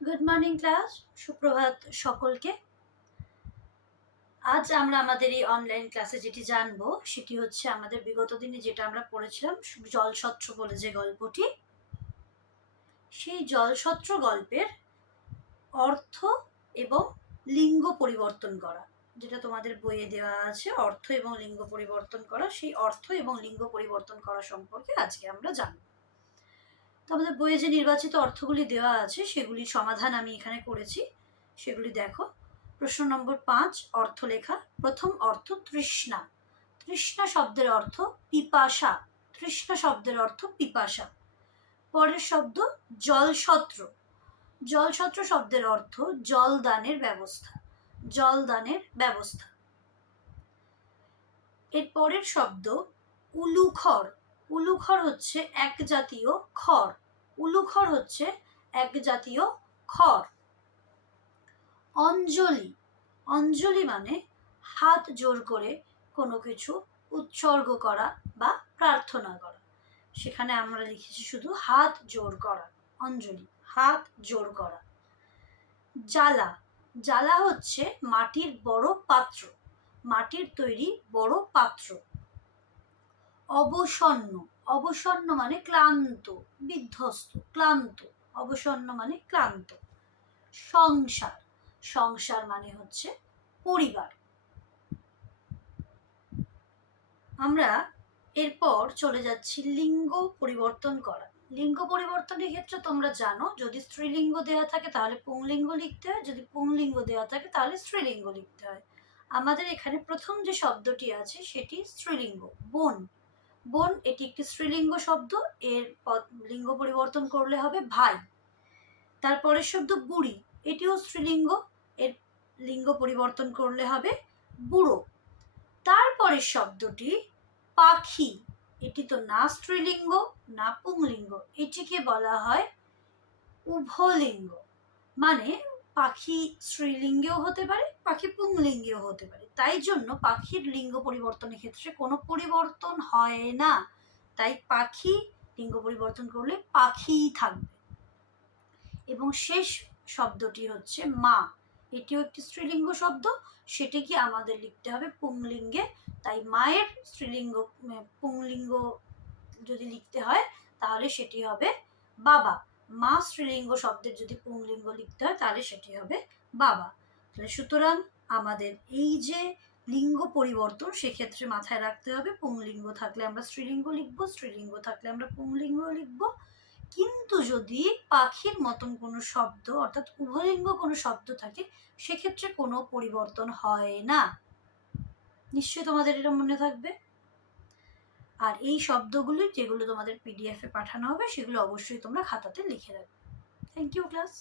Good morning class, সুপ্রভাত সকলকে। আজ আমরা আমাদের এই অনলাইন ক্লাসে যেটি জানবো সেটি হচ্ছে আমাদের বিগত দিনে যেটা আমরা পড়েছিলাম জলছত্র বলে যে গল্পটি, সেই জলছত্র গল্পের অর্থ এবং লিঙ্গ পরিবর্তন করা, যেটা তোমাদের বইয়ে দেওয়া আছে অর্থ এবং লিঙ্গ পরিবর্তন করা, সেই অর্থ এবং লিঙ্গ পরিবর্তন করা সম্পর্কে আজকে আমরা জানবো। তো আমাদের বইয়ে যে নির্বাচিত অর্থগুলি দেওয়া আছে সেগুলির সমাধান আমি এখানে করেছি, সেগুলি দেখো। প্রশ্ন নম্বর 5, অর্থ লেখা। প্রথম অর্থ তৃষ্ণা। তৃষ্ণা শব্দের অর্থ পিপাসা। তৃষ্ণা শব্দের অর্থ পিপাসা। পরের শব্দ জলছত্র। জলছত্র শব্দের অর্থ জলদানের ব্যবস্থা। জলদানের ব্যবস্থা। এর পরের শব্দ উলুখড়। উলুখড় হচ্ছে এক জাতীয় খড়। উলুখড় হচ্ছে এক জাতীয় খড়। অঞ্জলি। অঞ্জলি মানে হাত জোর করে কোনো কিছু উৎসর্গ করা বা প্রার্থনা করা, সেখানে আমরা লিখেছি শুধু হাত জোর করা। অঞ্জলি, হাত জোর করা। জ্বালা। জ্বালা হচ্ছে মাটির বড় পাত্র, মাটির তৈরি বড় পাত্র। অবসন্ন। অবসন্ন মানে ক্লান্ত, বিধ্বস্ত, ক্লান্ত। অবসন্ন মানে ক্লান্ত। সংসার। সংসার মানে হচ্ছে পরিবার। আমরা এরপর চলে যাচ্ছি লিঙ্গ পরিবর্তন করা। লিঙ্গ পরিবর্তনের ক্ষেত্রে তোমরা জানো, যদি স্ত্রীলিঙ্গ দেওয়া থাকে তাহলে পুংলিঙ্গ লিখতে হয়, যদি পুংলিঙ্গ দেওয়া থাকে তাহলে স্ত্রীলিঙ্গ লিখতে হয়। আমাদের এখানে প্রথম যে শব্দটি আছে সেটি স্ত্রীলিঙ্গ, বোন। বোন এটি একটি স্ত্রীলিঙ্গ শব্দ, এর লিঙ্গ পরিবর্তন করলে হবে ভাই। তারপরের শব্দ বুড়ি, এটিও স্ত্রীলিঙ্গ, এর লিঙ্গ পরিবর্তন করলে হবে বুড়ো। তারপরের শব্দটি পাখি, এটি তো না স্ত্রীলিঙ্গ না পুংলিঙ্গ, এটিকে বলা হয় উভলিঙ্গ। মানে পাখি স্ত্রীলিঙ্গেও হতে পারে, পাখি পুংলিঙ্গেও হতে পারে, তাই জন্য পাখির লিঙ্গ পরিবর্তনের ক্ষেত্রে কোনো পরিবর্তন হয় না, তাই পাখি লিঙ্গ পরিবর্তন করলে পাখিই থাকবে। এবং শেষ শব্দটি হচ্ছে মা, এটিও একটি স্ত্রীলিঙ্গ শব্দ, সেটিকে আমাদের লিখতে হবে পুংলিঙ্গে, তাই মায়ের স্ত্রীলিঙ্গ পুংলিঙ্গ যদি লিখতে হয় তাহলে সেটি হবে বাবা। মা স্ত্রীলিঙ্গ শব্দের যদি পুংলিঙ্গ লিখতে হয় তাহলে সেটি হবে বাবা। সুতরাং আমাদের এই যে লিঙ্গ পরিবর্তন, সেক্ষেত্রে মাথায় রাখতে হবে পুংলিঙ্গ থাকলে আমরা স্ত্রীলিঙ্গ লিখবো, স্ত্রীলিঙ্গ থাকলে আমরা পুংলিঙ্গ লিখবো। কিন্তু যদি পাখির মতন কোনো শব্দ অর্থাৎ উভলিঙ্গ কোনো শব্দ থাকে সেক্ষেত্রে কোনো পরিবর্তন হয় না। নিশ্চয়ই তোমাদের এটা মনে থাকবে। আর এই শব্দগুলি যেগুলো তোমাদের PDF-এ পাঠানো হবে সেগুলো অবশ্যই তোমরা খাতাতে লিখে রাখবে। Thank you class.